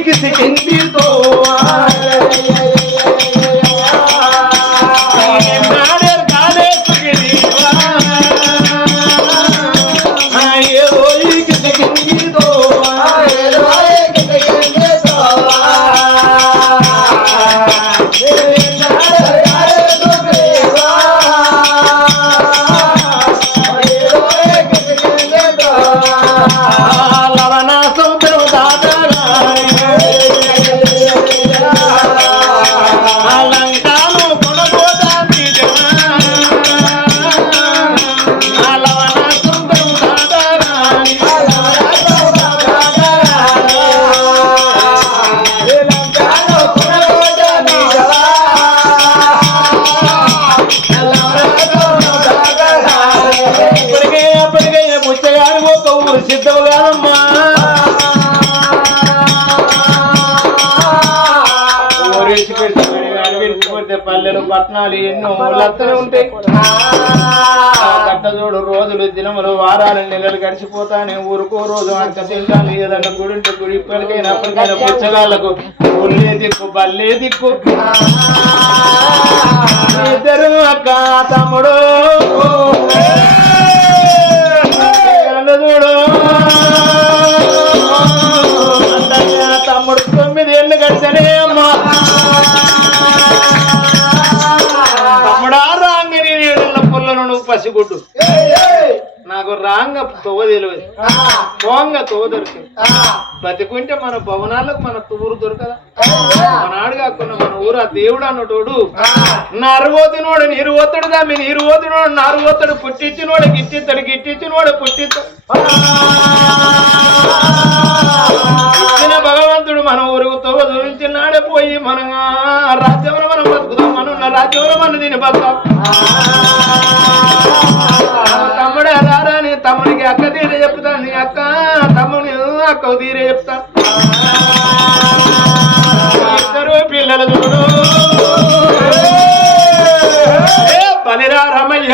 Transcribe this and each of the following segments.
किसी किंदी तो పల్లెలు పట్టణాలు ఎన్నో లత్తలు ఉంటాయి. గట్ట చూడు రోజులు దినములు వారాలు నెలలు గడిచిపోతానే ఊరుకో రోజు అంత తింటాను ఏదన్నా గుడింటే గుడి ఇప్పటికైనా అప్పటికైనా పుచ్చగాళ్ళకు ఉల్లే దిక్కు బల్లే దిక్కు. ఇద్దరు అక్క తమ్ముడు చూడు తమ్ముడు 9 ఏళ్ళు గడిచనే అమ్మా పసిగుడ్డు నాకు రాంగ తోవ తెలియదు పోంగ తోవ దొరికింది. బతికుంటే మన భవనాలకు మన ఊరు దొరకదా మన ఆడు కాకుండా మన ఊరు ఆ దేవుడు అన్నటోడు నరువోతినోడు నీరు పోతాడు దాన్ని నీరు పోతినోడు నారు పోతాడు పుట్టించినోడు గిట్టిస్తాడు గిట్టించినోడు పుట్టిస్తాడు. ఇచ్చిన భగవంతుడు మన ఊరుకు తోవ చూపించినాడే పోయి మనం రాజ్యంలో మనం బతుకుతాం. మన రాజ్యంలో మనం దీన్ని బతుకుతాం. తమ్ముడే రారా నీ తమ్ముడికి అక్క తీరే చెప్తా నీ అక్క తమ్ముని అక్క తీరే చెప్తా. ఇద్దరు పిల్లలు చూడు బలిరా రమయ్య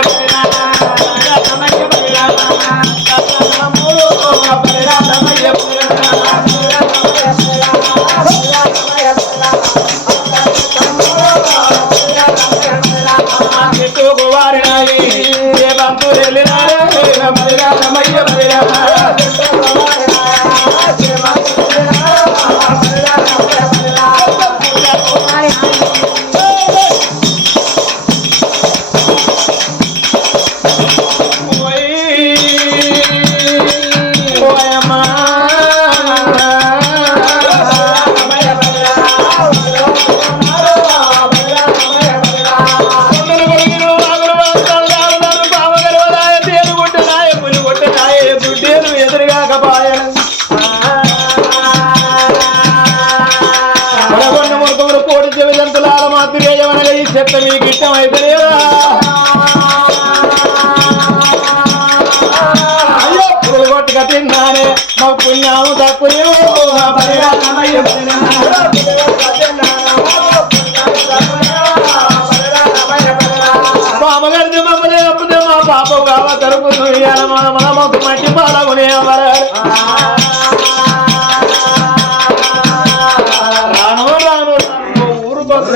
చెత్త మీకు ఇష్టం అయిపోలేదా అయ్యో పురుగు కొట్టుక తిన్నానే మా పుణ్యాము తక్కువ మామగారి మమ్మల్ని అప్పుడే మా పాప కావా తరుపుతుంది మా మామకు మట్టి పాలగునే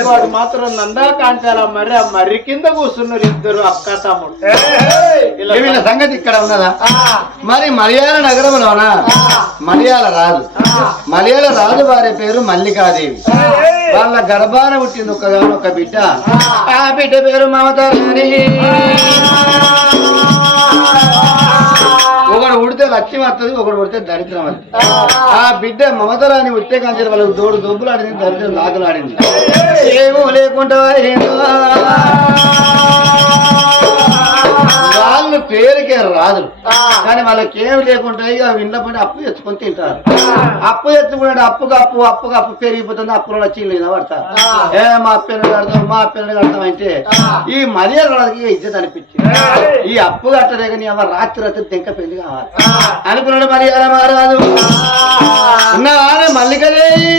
వాడు మాత్రం నందా కాంచాల మర్రి ఆ మర్రి కింద కూర్చున్నారు ఇద్దరు అక్క తమ్ముడు. వీళ్ళ సంగతి ఇక్కడ ఉన్నదా మరి మలయాళ నగరంలోనా మలయాళ రాజు వారి పేరు మల్లికాదేవి. వాళ్ళ గర్భాన పుట్టింది ఒక బిడ్డ. ఆ బిడ్డ పేరు మమతారాణి. ఒకడు ఉడితే లక్ష్యం వస్తుంది ఒకడు ఉడితే దరిద్రం వస్తుంది. ఆ బిడ్డ మమతారాణి ఉట్టే కాంచెలు వాళ్ళకి దోడు దొబ్బులు ఆడింది దరిద్రం దాకులాడింది. ఏమో లేకుండా వాళ్ళు పేరుకే రాదులు కానీ వాళ్ళకి ఏమి లేకుండా ఇంట్లో పడి అప్పు తెచ్చుకొని తింటారు. అప్పు తెచ్చుకున్నాడు అప్పుగా అప్పు పెరిగిపోతుంది. అప్పులో చీలేదు పడతారు. మా పిల్లలు కడతాం అంటే ఈ మర్యాద వాళ్ళకి ఇజ్జత్ అనిపించింది. ఈ అప్పు కట్టలే కానీ రాత్రి తెంక పెళ్లి కావాలి అనుకున్నాడు మర్యాద మహారాజు. ఉన్నానే మల్లికదేవి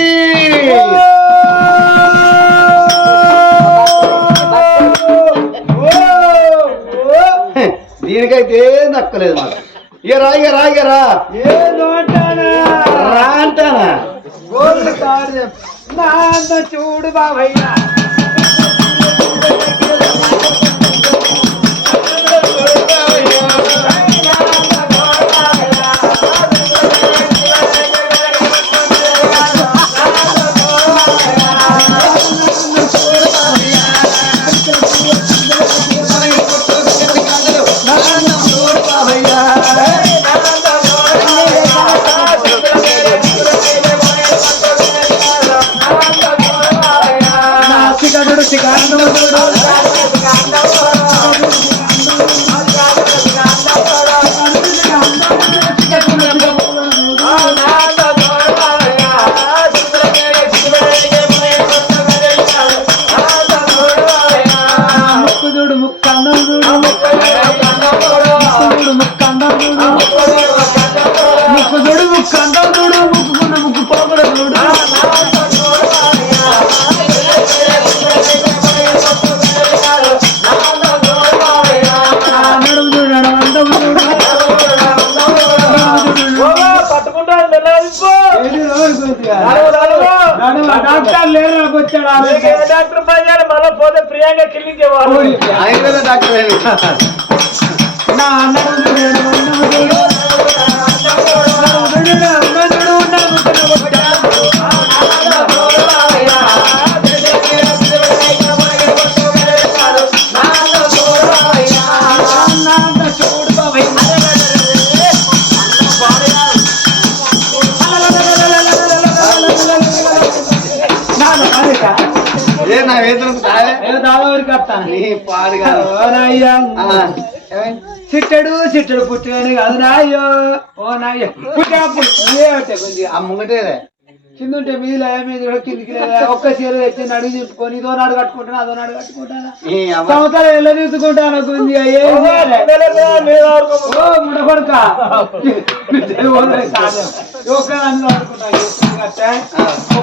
దీనికైతే దక్కలేదు మాట. ఇక రా అంటానా చూడు బాబయ్యా డాక్టర్ పనిచేయాలి మళ్ళీ పోతే ప్రియాంక క్లినిక్ డాక్టర్ చిట్టడు చిట్టడు పుట్టిన కాదు నాయ్యో ఓ నాయ్యో పుట్టే ఆ ముంగటే కింద ఉంటే మీద మీద కిందికి ఒక్క చీర తెచ్చి నడుగు చెప్పుకొని ఇదో నాడు కట్టుకుంటాను అదో నాడు కట్టుకుంటాను సంవత్సరం ఎలా తీసుకుంటాను గుంజి ముడకొడుక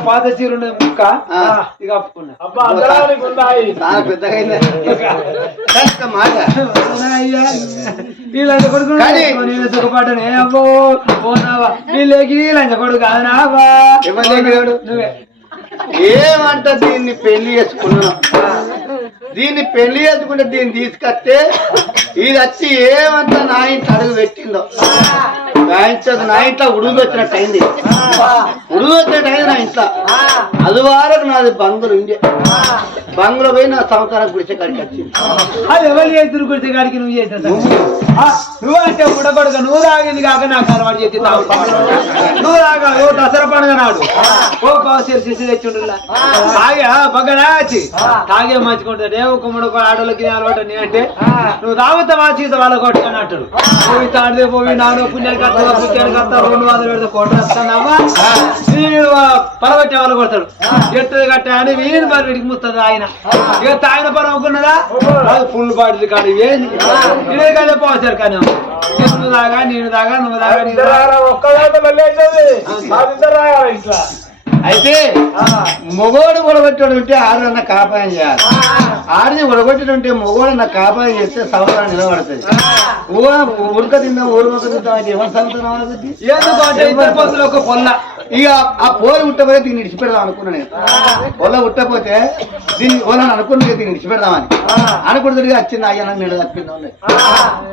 పాత చీర ఉన్నది ముక్క ఇక వీళ్ళంత కొడుకు నేను సుఖపడ్డాను ఏ అబ్బో పోనావా వీళ్ళకి లంచ కొడుకు కాదు నావా నువ్వే ఏమంట దీన్ని పెళ్లి చేసుకున్నాను దీన్ని పెళ్లి చేసుకుంటే దీన్ని తీసుకొస్తే ఇది వచ్చి ఏమంట నా ఇంట్లో అడుగు పెట్టిందో నా ఇంట్లో ఉడుగు వచ్చినట్టు అయింది ఉడుగు వచ్చినట్టు అయింది నా ఇంట్లో అది వరకు నాది బంగులు ఉండే బంగులో పోయి నా సంవత్సరం గుడిసే కాడికి వచ్చింది అది ఎవరు చేతులు గుడిసే కాడికి నువ్వు చేసావు నువ్వు అంటే ఉడబడుక నువ్వు తాగేది కాక నాకు అలవాటు చేసి నువ్వు తాగా ఓ దసరా పండుగ నాడు ఓ కాసేపు శిశు తెచ్చిండు తాగే బగ్గడా వచ్చి తాగే మంచుకుంటాడే ఒక ముడొక ఆడోళ్ళకి అలవాటు అని అంటే నువ్వు తాగుతా మా చీత వాళ్ళ కొట్టుకొని అంటాడు పోయి తాడితే పోయి నాడు పుణ్యానికి వస్తా పుణ్యానికి వస్తా 200 పెడితే కొట్టు వస్తానమ్మా వీడు పలబట్టే వాళ్ళు కొడతాడు ఎట్టు కట్టా అని వీని మరి వీడికి ముస్తుంది ఆయన ఇక తాగిన పని అనుకున్నదా అది ఫుల్ బాటిల్ కాదు ఏంది ఇదే కానీ పోసారు కానీ నువ్వు దాగా నేను దాగా నువ్వు దాగా ఇట్లా అయితే మొగోడు ఉడగొట్టాడు ఉంటే ఆడదన్న కాపాయం చేయాలి ఆడిని ఉడగొట్టి ఉంటే మొగోడన్న కాపాయం చేస్తే సంవత్సరం నిలబడుతుంది ఉడక తిందాం ఊరుక తిందాం అయితే ఎవరి సంవత్సరం ఒక పొల్ల ఇక ఆ పోలు ఉట్టపోతే దీన్ని ఇడిచిపెడదాం అనుకున్నా నేను పొల్ల ఉట్టపోతే దీన్ని ఓలని అనుకున్నది దీన్ని ఇడిచిపెడదామని అనుకుంటుంది వచ్చింది అయ్యా నీళ్ళు తప్పిందాం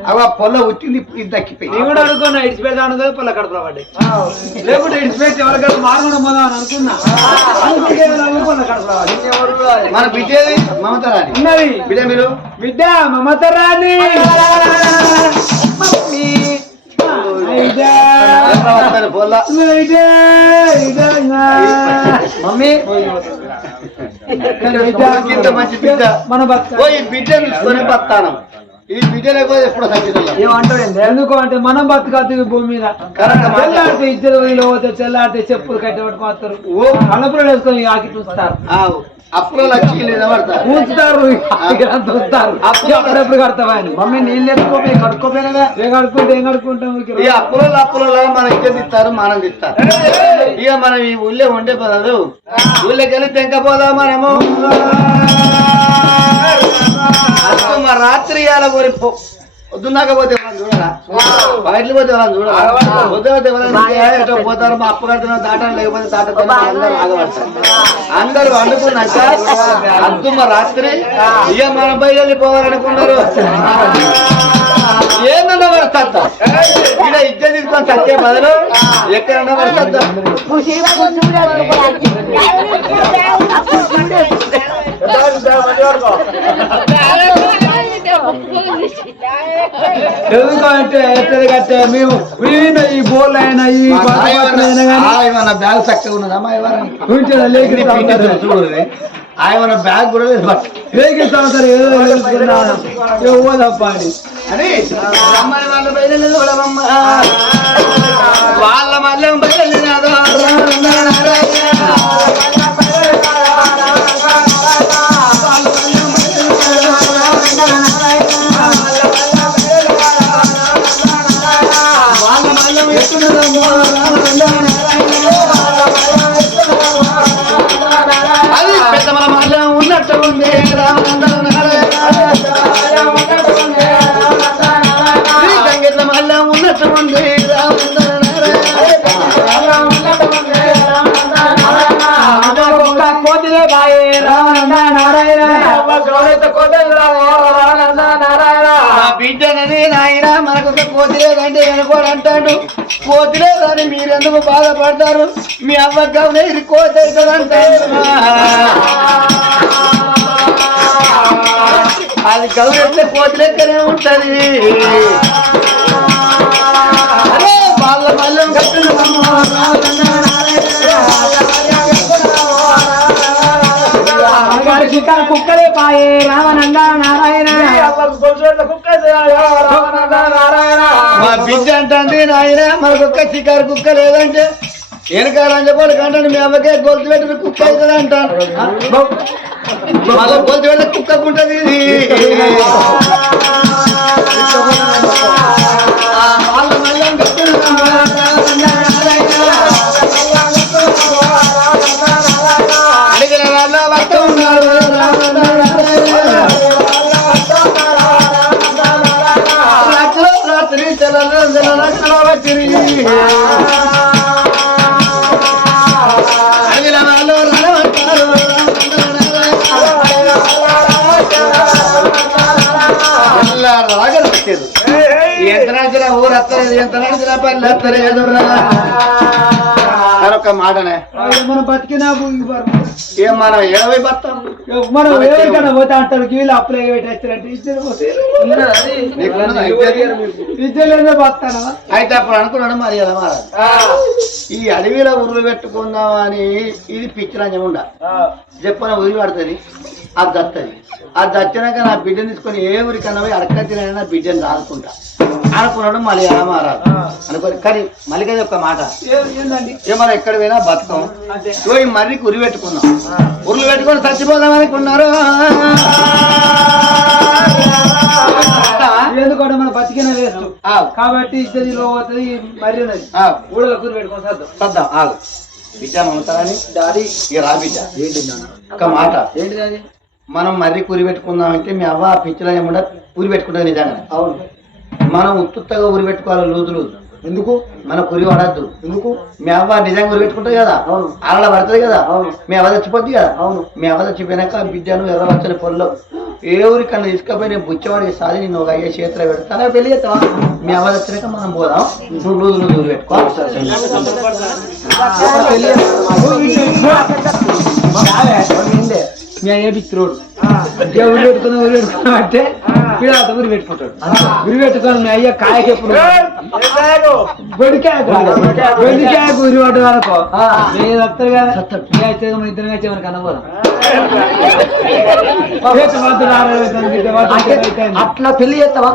అవి ఆ పొల్ల ఉట్టింది ఇది దక్కిపోయి కూడా అనుకున్నా ఇడిచిపెడదాం అనుకో పొల్ల కడప పడ్డాయి లేకుంటే ఇడిచిపెట్టి ఎవరికైనా మార్గం పోదాం అని అనుకున్నా మన బిడ్డేది మమతరాణి ఉన్నది బిడ్డ మీరు బిడ్డ మమతరాణి మమ్మీ మంచి బిడ్డ మన బిడ్డ తీసుకొని బతాను ఈ బిడ్డ లేకపోతే ఎప్పుడు సంగీతం ఏమంటాడు ఎందుకు అంటే మనం బతుకత్తుంది భూమి మీద తెల్లాడితే ఇద్దరు వీళ్ళు పోతే తెల్లాడితే చెప్పులు కట్టబట్టుకొస్తారు అన్నప్పుడు వేసుకొని ఆకి చూస్తారు అప్పులో లక్ష్మి నిలబడతారు ఉంచుతారు చూస్తారు అప్పుడప్పుడు కడతావా అని మమ్మీ నీళ్ళు ఎత్తుకోపోయి కడుక్కోపోయినా ఏం కడుక్కుంటే ఏం కడుక్కుంటాం ఈ అప్పులో మనం ఇచ్చేది ఇస్తారు మనం ఇస్తారు ఇక మనం ఈ ఊళ్ళో ఉండే పదాలు ఊళ్ళోకి వెళ్ళి తెంకపోదా మనము మా రాత్రి పొద్దున్నాక పోతే ఎవరైనా చూడరా బయటలు పోతే ఎవరైనా చూడరా పొద్దున ఎవరైనా పోతారు మా అప్పు కడుతున్నా దాటాను లేకపోతే దాటతో అందరూ ఆగబడతారు అందరూ వండుకున్నాక అద్దుమ రాత్రి ఇక మన బయలు వెళ్ళిపోవాలనుకున్నారు ఏందన్నా మరి సత్తా ఇక్కడ ఇజ్జ తీసుకొని సత్తే బదులు ఎక్కడన్నా మరి సత్తా ఎందుకంటే ఎట్టడిగట్టే మేము ఈ బోర్లు అయినా ఈ ఏమన్నా బ్యాగ్ చక్కగా ఉన్నదమ్మా చూడు ఆయన బ్యాగ్ కూడా లేదు లేకిస్తామంటారు ఏదో తప్ప అని రమ్మని వాళ్ళ బయలుదేరి వాళ్ళ మళ్ళీ బయలుదేరాదు అది పెద్ద మన మళ్ళీ ఉన్నట్టు ఉంది సంగీత మళ్ళీ ఉన్నట్టు ఉంది కోతిలే బాయే నారాయణ బిడ్డనది నాయన మనకు కోతిలేదంటే అనుకోడు అంటాడు కోతిలేదని మీరెందుకు బాధపడతారు మీ అవ్వగానే ఇది కోతి అవుతుంది అంటాడు అది గౌరవిస్తే కోతి లెక్కనే ఉంటది అరే వాళ్ళ మళ్ళీ కుక్కలే పాయే రామనంద నారాయణ మా బిడ్డ అంటుంది నాయన మనకొక్క చికారు కుక్క లేదంటే వెనకాల చెప్పాలి కంటాను మీ అమ్మకే గొలుసు పెట్టిన కుక్క అవుతుంది అంటాను మళ్ళీ గొలుసు పెట్టిన కుక్కకుంటది వాళ్ళ మళ్ళీ అడిగిన వాళ్ళ భక్త ఉన్నారు రాత్రి అడిగిన వాళ్ళు రాగలు వచ్చేది ఎంత నడిచిన ఊరు వస్తలేదు ఎంత నడిచిన పని వస్తలేదు మరొక మాటనే మనం బతికినా ఏం మనం ఎడవై బతాం మనం ఎవరికైనా పోతే అంటారు వీళ్ళు అప్పులు పెట్టేస్తారంటే ఇద్దరు బతానా అయితే అప్పుడు అనుకున్నాడు మరి ఎలా మారాలి ఈ అడవిలో ఉరులు పెట్టుకుందాం అని ఇది పిచ్చిరంజం ఉండ చెప్పన ఉరి పడుతుంది అది దత్తది అది దచ్చినాక నా బిడ్డను తీసుకొని ఏ ఊరికన్నా పోయి అడక్క తిన నా బిడ్డను దాచుకుంటా అనుకున్నాడు మళ్ళీ ఎలా మారాలి అనుకోని కానీ మళ్ళీ ఒక మాట ఏమన్నా ఎక్కడ పోయినా బతుకం ఈ మర్రికి ఉరి పెట్టుకున్నాం ఉరులు పెట్టుకొని చచ్చిపోదాం అనుకున్నారు ఎందుకంటే మన బతికిన వేస్ట్ కాబట్టి ఇద్దరిలో పోతుంది మరి ఊళ్ళో కూర పెట్టుకొని సద్దాం ఆగు బిడ్డ మమతాని డాడీ ఇక రా బిడ్డ ఏంటి ఒక మాట ఏంటి డాడీ మనం మర్రి కూరి పెట్టుకుందామంటే మీ అవ్వ పిచ్చిలో ఏమన్నా ఊరి పెట్టుకుంటుంది నిజంగా అవును మనం ఉత్తుత్తగా ఊరి పెట్టుకోవాలి లూజు లూజు ఎందుకు మన కురి పడద్దు ఎందుకు మీ అవ్వ నిజంగా ఊరి పెట్టుకుంటుంది కదా అవును అలా పడుతుంది కదా అవును మీ అవ్వ చచ్చిపోద్ది కదా అవును మీ అవ్వ చచ్చిపోయినాక బిడ్డను ఎర్రవచ్చని పొల్లో ఏ ఊరికన్నా తీసుకపోయి నేను బుచ్చవాడి సాది నేను ఒక అయ్యే చేతిలో పెడతాను పెళ్లి చేస్తావా మీ అవ్వ వచ్చినాక మనం పోదాం నువ్వు లూజు లూజు ఊరి పెట్టుకో ఏపిత్రోడు ఊరి పెట్టుకుని ఊరి పెట్టుకున్నా అంటే పిల్లలతో ఊరి పెట్టుకుంటాడు ఊరి పెట్టుకొని మీ అయ్యా కాయకి ఎప్పుడు గొడికాయకు ఊరి పడ్డ అనుకో నేను వస్తాడు కదా మీ ఇద్దరు వచ్చేమని కనబోదాం అట్లా పెళ్లి చేస్తావా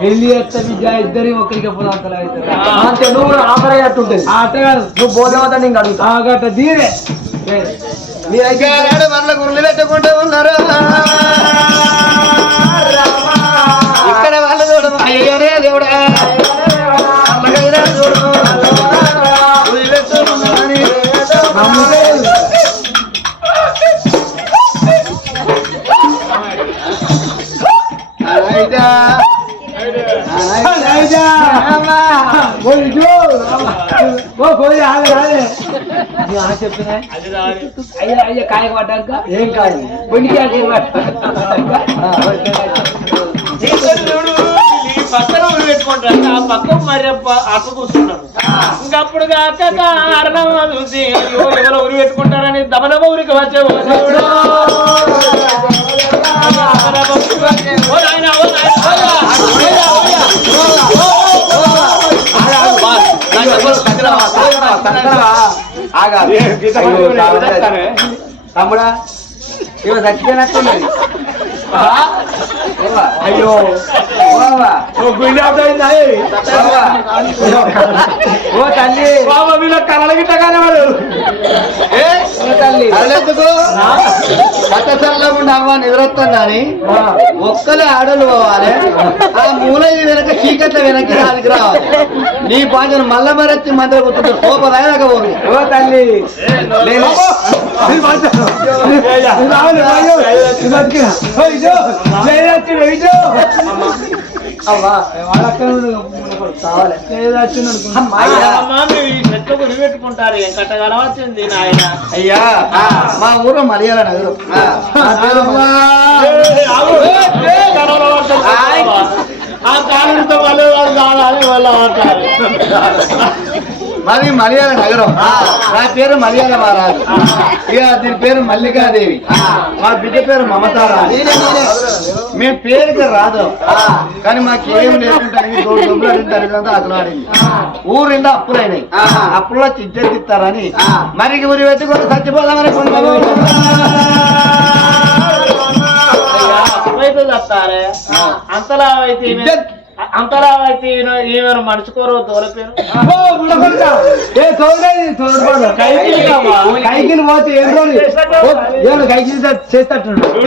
పెళ్లి చేస్తా విద్య ఇద్దరి ఒకరికి ఎప్పుడు అంతలా అవుతారు అంటే నువ్వు ఆఫర్ అయ్యట్టుంటది అట్ట కాదు నువ్వు పోదామా నేను అడుగుతా గట్ట దీరే మీ దగ్గర మళ్ళీ గుర్లు పెట్టుకుంటూ ఉన్నారు ఇక్కడ వాళ్ళు చూడు అయ్యనే దేవుడా అమ్మగైనా చూడు ఓ పోయి ఆగ రాలే చెప్పిన అయ్యా అయ్యా కాయ పడ్డాక ఏం కాదు పక్కన ఊరు పెట్టుకుంటారు ఆ పక్క మరి అక్క కూర్చున్నాడు ఇంకప్పుడు అక్క అరణం చూసి ఎవరో ఊరు పెట్టుకుంటారని దమదమ ఊరికి వచ్చే తమ్ముడా ఇవ చచ్చిపోయినట్టున్నది అయ్యో ఓ తల్లి కళల గిట్ట కానివాడు తల్లి అదెందుకు పట్టసరకుండా అవ్వ నిద్రొస్తాం కానీ ఒక్కలే ఆడలు పోవాలి ఆ మూల వెనక చీకట్ల వెనక్కి దానికి రావాలి నీ పాంచను మల్ల మరచ్చి మందిర కూర్చుంటే సోపదాయక పోదు ఓ తల్లి చెట్టు గురి పెట్టుకుంటారు ఏం కట్టగలం వచ్చింది నాయన అయ్యా మా ఊరు మలయాళ నగరం ఆ కాలంతో వాళ్ళు కావాలి వాళ్ళు మాట్లాడాలి మాది మలయాళ నగరం నా పేరు మలయాళ మహారాజు ఇక దీని పేరు మల్లికాదేవి మా బిడ్డ పేరు మమతారాణి మేము పేరుకి రాదు కానీ మాకేం లేకుంటానికి తల్లిదంతా అసలాడింది ఊరు నిండా అప్పులైనాయి అప్పుల్లో చిట్టెత్తిస్తారని మరి ఊరి పెట్టుకొని చచ్చిపోదామని చెప్తారే అంతలా అయితే అంతలా అయితే ఈమెను మనుచుకోరు తోలపేరు కైకిలు పోతే ఎన్ని రోజులు కైకిలు చేస్తట్టున్నాడు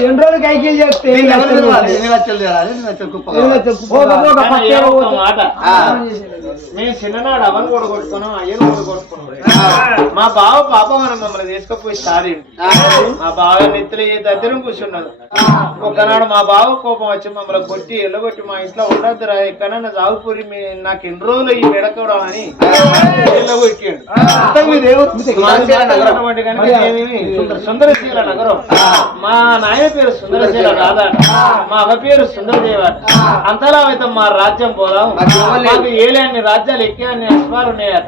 ఎన్ని రోజులు కైకిలు చేస్తే మాట మేము చిన్ననాడు అవన్ కూడా కొట్టుకున్నాం అయ్యను కూడా కొట్టుకున్నాం మా బావ పాప మనం మమ్మల్ని తీసుకుపోయి సారి మా బావ నెత్తులు ఏ దగ్గర కూర్చున్నాడు ఒకనాడు మా బావ కోపం వచ్చి మమ్మల్ని కొట్టి ఎల్లగొట్టి మా ఇంట్లో ఉండద్దురా ఎక్కడన్నా జావుపూరి నాకు ఎన్ని రోజులు ఈ మెడకవడం అని సుందరశీల నగరం మా నాయన పేరు సుందరశీల రాధా మా అమ్మ పేరు సుందరదేవ అంతలా అయితే మా రాజ్యం పోదాం మాకు ఏలేని రాజ్యాలు ఎక్కి అన్ని అశ్వాలు ఉన్నాయట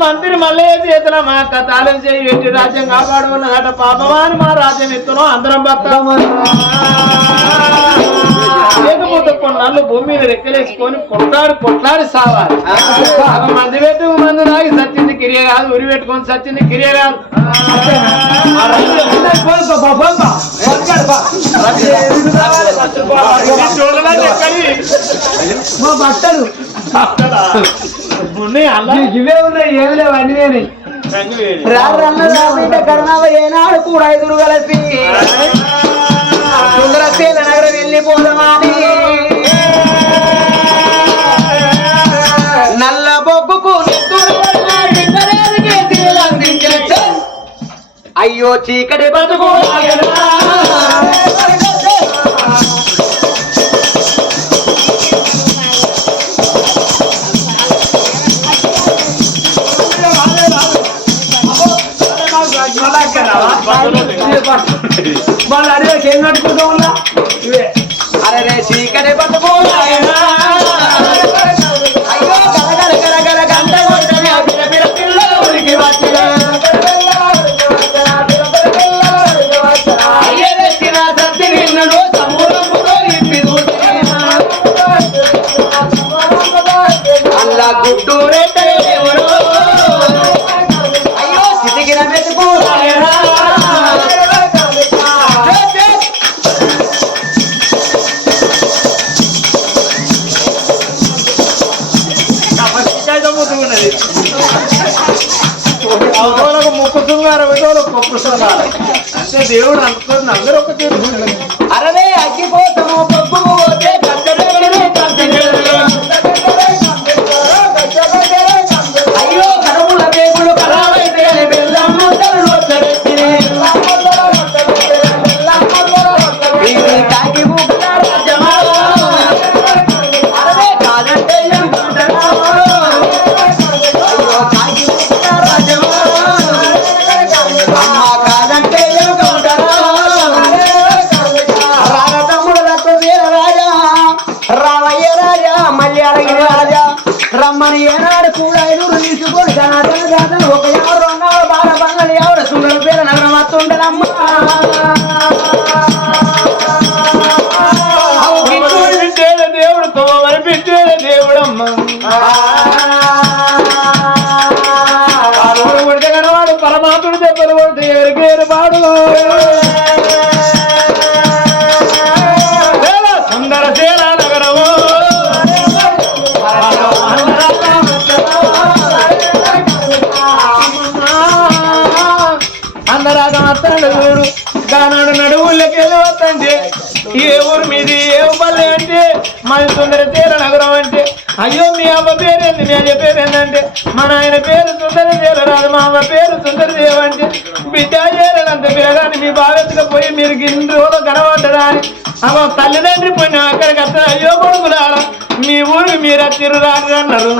మంత్రి మళ్ళీ చేతుల మా అక్క తాళం చేయి ఎట్టి రాజ్యం కాపాడు ఉన్నదట పాపమాని మా రాజ్యం ఎత్తును అందరం బతాం లేకపోతే కొన్నాళ్ళు భూమి మీద రెక్కలేసుకొని కొట్లాడి సావాలి మంది పెట్టు మందు తాగి సచ్చింది కిరియ కాదు ఉరి పెట్టుకొని సచ్చింది కిరియ కాదు మా బట్టలు ఇవే ఉన్నాయి ఏమి లేవు అన్ని కరుణావ ఏనాడు కూడా ఐదురు కలిసి సుందరశీల నగరం వెళ్ళిపోదామని నల్ల బొగ్గుకు అయ్యో చీకటి బతుకు వాళ్ళు అడిగే ఏం నడుచుకుంటూ ఉన్నా అరే చీకటి బతుకు అయ్యో గల గంట పిల్లలు ఊరికి వచ్చిన అల్లా గుడ్డు ఎవరు అయ్యో సిటికిన మెతుకు ముక్కు శృంగారం గొప్ప శృంగారం అంటే దేవుడు అనుకుని అందరూ ఒక దేవుడు అరవే అగ్గి కోసము పప్పు పోతే అయ్యో కడుపుల పేగులు ఖరాబైతే బెల్లం ముద్దలు తాగి అరవే కాదంటే పల్లెలు ఎవరు సుందర పేరు నగరం వస్తుండదమ్మా పెట్టేది దేవుడు తోమని పెట్టేది దేవుడమ్మ కొడితే కనవాడు పరమాత్ముడు దెబ్బలు కొడితే ఎరికేరు పాడు సుందర శీల నగరము అందరాగా అత్తడు దానాడు నడువులకి వస్తండి ఏ ఊరు మీది ఏ పల్లె అంటే మన సుందర తీర నగరం అంటే అయ్యో మీ అమ్మ పేరేంది మీ అయ్య పేరేందంటే మన ఆయన పేరు సుందర తీర రాదు మా అమ్మ పేరు సుందర దేవ అంటే బిడ్డ చేరడంత పిల్లగాని మీ బావెత్తుకపోయి మీరు గిన్ని రోజులు కనబడ్డదా అని అమ్మ తల్లిదండ్రి పోయినా అక్కడికి వస్తా అయ్యో కొడుకులారా మీ ఊరికి మీరు తిరు రాదు అన్నారు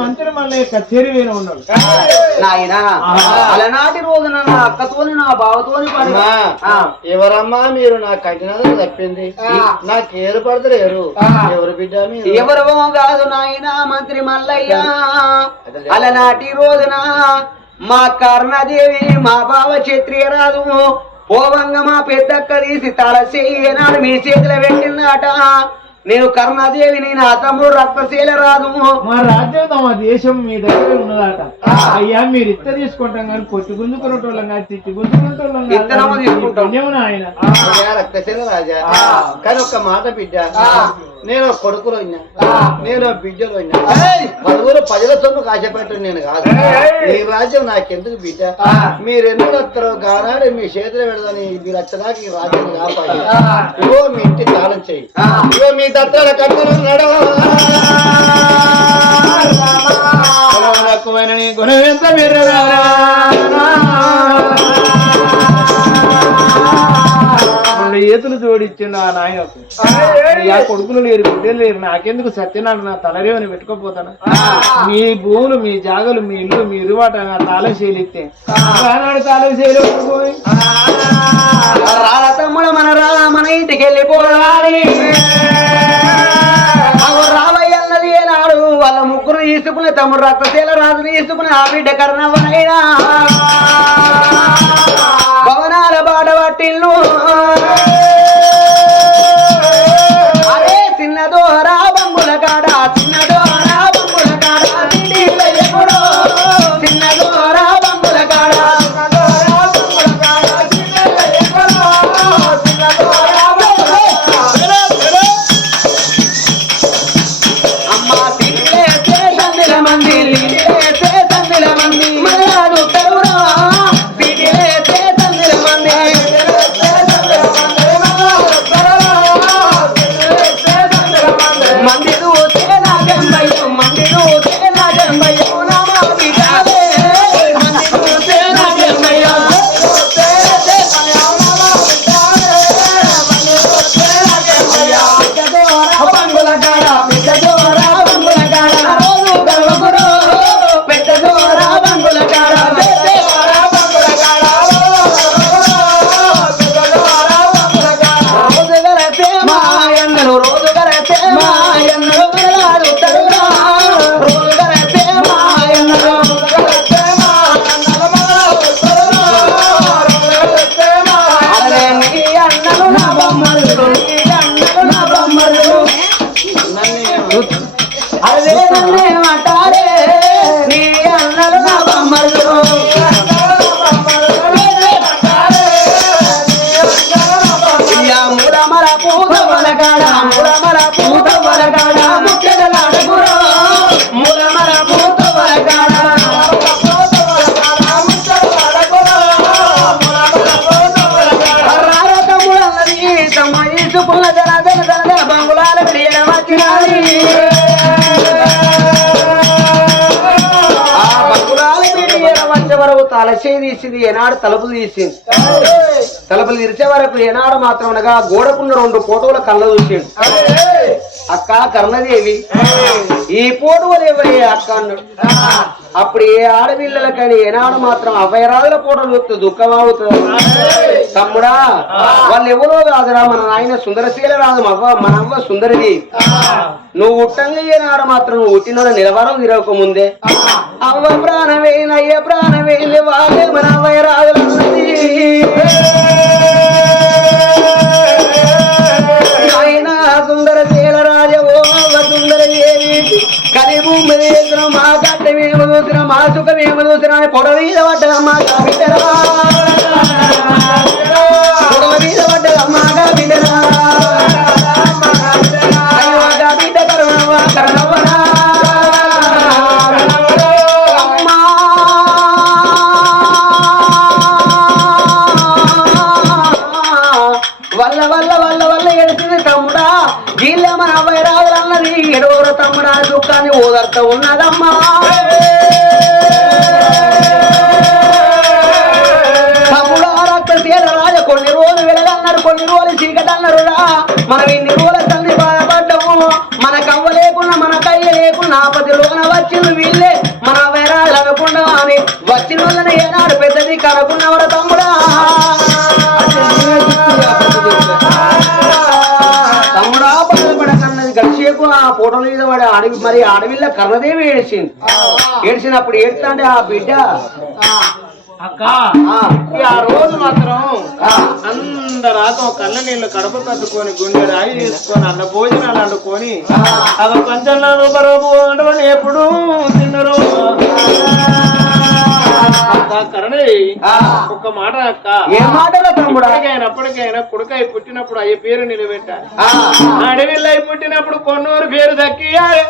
మంత్రి మళ్ళీ కచేరి వేరే ఉన్నాడు నాయన అలనాటి రోజున నా అక్కతోని నా బావతోని ఎవరమ్మా మీరు నా కఠినత తప్పింది నాకు ఏరు పడతలేరు ఎవరు బిడ్డ ఎవరో కాదు నాయన మంత్రి మల్లయ్య అలనాటి రోజున మా కర్ణదేవి మా బావ క్షత్రియ రాదు పోవంగా మా పెద్దక్క తీసి తల చేయనాడు మీ చేతిలో పెట్టిందట నేను కర్ణదేవిని నా తమ్ముడు రక్తశీల రాదు మా రాజ్యం మా దేశం మీ దగ్గర ఉన్నదట అయ్యా మీరు ఇత్త తీసుకుంటాం కానీ పొట్టి గుంజుకున్నటోళ్ళం కానీ తిట్టి గుంజుకున్నటోళ్ళం ఆయన రక్తశీల రాజా కానీ ఒక్క మాట బిడ్డ నేను కొడుకులో ఉన్నా నేను బిడ్డలో ఉన్నా పలువురు ప్రజల సొమ్ము కాశపెట్టాను నేను కాదు ఈ రాజ్యం నాకెందుకు బిడ్డ మీరెందుకు వస్తారో గానాడు మీ చేతులు పెడదని మీరు వచ్చేదాకా ఈ రాజ్యం కాపాడి ఇగో మీ ఇంటి తాళం చెయ్యి ఇగో మీ దత్తల కట్టులు గుణం ఎంత మీరు ఏతులు జోడిచ్చిండు ఆ నాయనకు ఆ కొడుకులు లేరు బిడ్డలు లేరు నాకెందుకు సత్యనాడు నా తలరేవని పెట్టుకోపోతాను మీ భూములు మీ జాగలు మీ ఇల్లు మీ ఇరువాట నా తాళం శైలిస్తే ఆనాడు తాళం శైలి పోయి తమ్ముడు మన ఇంటికి వెళ్ళిపోవాలి రావయ్యన్నది ఏనాడు వాళ్ళ ముగ్గురు తీసుకుని తమ్ముడు రక్తశీల రాజు తీసుకుని ఆ బిడ్డ కర్ణవనైనా భవనాల బాట పట్టిల్లు అరే చిన్నదో రాబంగుల కాడ చిన్నదో రాబంగుల కాడ చిన్నదో రాబంగుల కాడ అమ్మ తిండిలేసే తండ్రిల మంది లీడిలేసే తండ్రిల మంది మనాడు తరురా తిండిలేసే తండ్రిల మంది మంది దూతే నా గంబయ్యో మంది దూతే నా గంబయ్యో నా మావి కాదే మంది దూతే నా గంబయ్యో బంగుల కాడ పెద్ద జోరా బంగుల కాడ రోజు గర్వగురు పెద్ద జోరా బంగుల కాడ బంగుల కాడ రోజు గరతే మాయన్నలు రోజు గరతే మాయన్నలు గరలాడు తరురా రోజు గరతే మాయన్నలు అరే నీ అన్నలు నా బొమ్మలు నీ అన్నలు నా బొమ్మలు అదే నన్నేమంటారే నీ అన్నలు నా బొమ్మలు మురమర పూత వలగాడ మురమర పూత వలగాడ ముచ్చటలాడగురో మురమర పూత వలగాడ తమ్ముడన్నది తమ్మ ఈసుకున్న జన జన జన బంగుళాల ప్రియగా వచ్చినాలి ఆ బంగుళాల ప్రియ వచ్చే వరకు తలచే తీసింది ఏనాడు తలుపులు తీసింది తలుపులు తెరిచే వరకు ఏనాడు మాత్రం అనగా గోడకున్న 2 ఫోటోల కళ్ళ చూసిండు అక్క కర్ణదేవి ఈ ఫోటోలు ఎవరే అక్క అన్నాడు అప్పుడు ఏ ఆడపిల్లలకని ఏనాడు మాత్రం అభయరాజుల ఫోటోలు చూస్తే దుఃఖం అవుతుంది తమ్ముడా వాళ్ళు ఎవరో కాదురా మన నాయన సుందరశీల రాదు మన అవ్వ సుందరిది నువ్వు ఉట్టంగా ఏనాడు మాత్రం నువ్వు ఉట్టిన నిలవరం తిరగక ముందే అవ్వ ప్రాణవేన అయ్య ప్రాణవేంది వాళ్ళే మన అవ్వయ్య రాజులన్నది ఆయన సుందరశీల రాజవో సుందర దేవి కలిభూమి చూసిన మా గడ్డమేమో చూసిన మా సుఖమేమో చూసిన పొడ మీద పడ్డదమ్మా బిడ్డరా పొడ మీద పడ్డదమ్మా బిడ్డరా అయ్యో బిడ్డ కరుణవ్వా కరుణవ్వరా అమ్మా వల్ల వల్ల వల్ల వల్ల ఎడిసింది తమ్ముడా వీళ్ళ మన అబ్బాయి రాజులన్నది ఎడవరు తమ్ముడా దుఃఖాన్ని ఓదర్త ఉన్నదమ్మా తమ్ముడా రక్తశీల రాజ కొన్ని రోజులు వెలగన్నారు కొన్ని రోజులు చీకటి అన్నారురా మనం ఇన్ని రోజుల తండ్రి బాధపడ్డము మన కవ్వ లేకున్నా మన కయ్య లేకున్నా ఆపదిలోన వచ్చింది వీళ్ళే మన అబ్బాయి రాజులు అనకుండా అని వచ్చిన వాళ్ళని ఏనాడు పెద్దది కనుకున్నవరు తమ్ముడా తమ్ముడా బాధపడకన్నది గడిచేపు ఆ ఫోటోల మీద వాడు అడవి మరి అడవిలో కర్ణదేవి ఏడ్చింది ఏడ్చినప్పుడు ఏడుతా అంటే ఆ బిడ్డ అక్క ఆ రోజు మాత్రం అందరాతం కళ్ళ నీళ్ళు కడప కట్టుకొని గుండె రాయి తీసుకొని అన్న భోజనాలు వండుకొని అవి పంచంలో రూపరూపు వండుకొని ఎప్పుడు తిన్నరు కరణి ఒక్క మాట అక్క ఏ మాటలో తమ్ముడా అప్పటికైనా కొడుకై పుట్టినప్పుడు అయ్యే పేరు నిలబెట్టాలి అడవిలో పుట్టినప్పుడు కొన్నూరు పేరు దక్కియాలి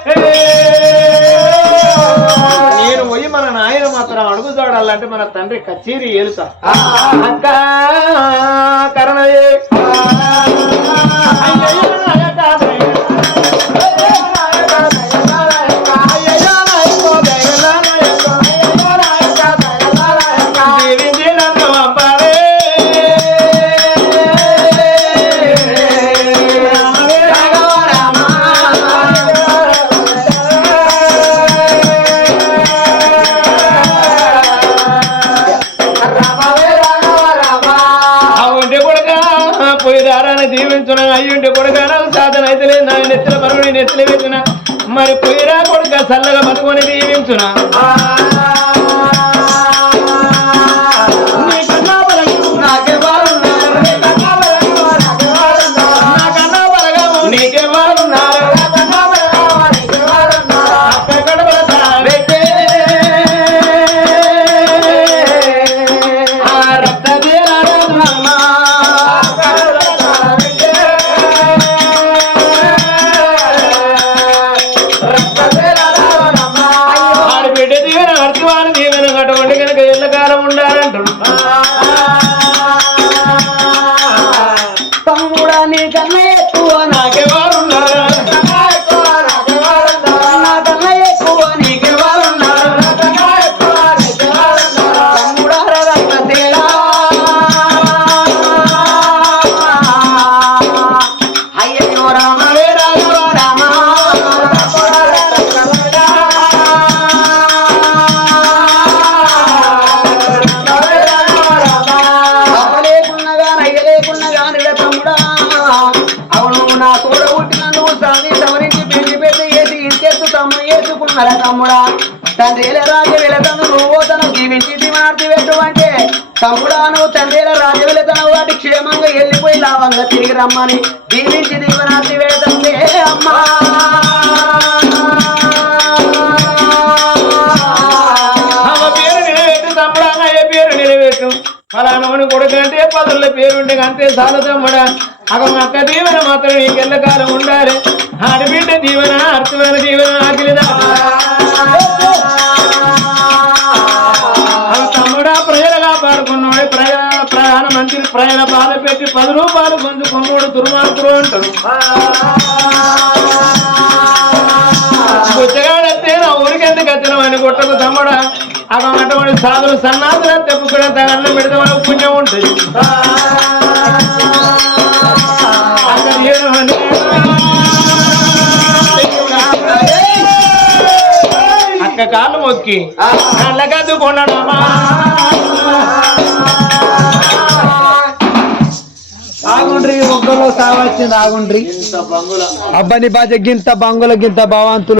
నేను పోయి మన నాయన మాత్రం అడుగు చూడాలంటే మన తండ్రి కచేరీ ఏలుతా అక్క కరణయ్యే దీవించున అయ్యుంటే కొడుక సాధన అయితే లేదు నా నెత్తిన మరుగుని నెత్తిన పెట్టిన మరి పోయిరా కొడుక చల్లగా బతుకొని దీవించునా తమ్ముడా తండ్రిల రాజు వెళతను నువ్వు తను జీవించి దిమార్తి పెట్టువంటే తమ్ముడా నువ్వు తండ్రిల రాజు వెళతను వాటి క్షేమంగా వెళ్ళిపోయి లాభంగా తిరిగి రమ్మని జీవించి దివనార్తి వెళతంటే అమ్మా పేరు నిలబెట్టు తమ్ముడా ఏ పేరు నిలబెట్టు ఫలానోని కొడుకంటే పదుల పేరుండే అంతే చాలు తమ్ముడా అగం అక్క దీవెన మాత్రం నీకెళ్ళ కాలం ఉండాలి ఆడబిడ్డ దీవెన అర్థమైన దీవెన ఆకిలిదా తమ్ముడా ప్రజలుగా పాడుకున్నాడు ప్రధానమంత్రి ప్రజల బాధ పెట్టి 10 రూపాయలు గుంజుకున్నాడు దుర్మార్గుడు అంటాడు గుచ్చగాడైతే నా ఊరికి ఎందుకు వచ్చినామని కొట్టకు తమ్ముడా అగం అటువంటి సాధులు సన్నాసులను తెప్పుకునే తగన్నం పెడితే మనకు పుణ్యం ఉంటుంది అక్క కాళ్ళు మొక్కి కళ్ళకద్దు కొనడమా ఆగుండ్రి ఒక్కలో సావచ్చింది ఆగుండ్రి ఇంత బంగుల అబ్బని బాజ గింత బంగుల గింత భవంతులు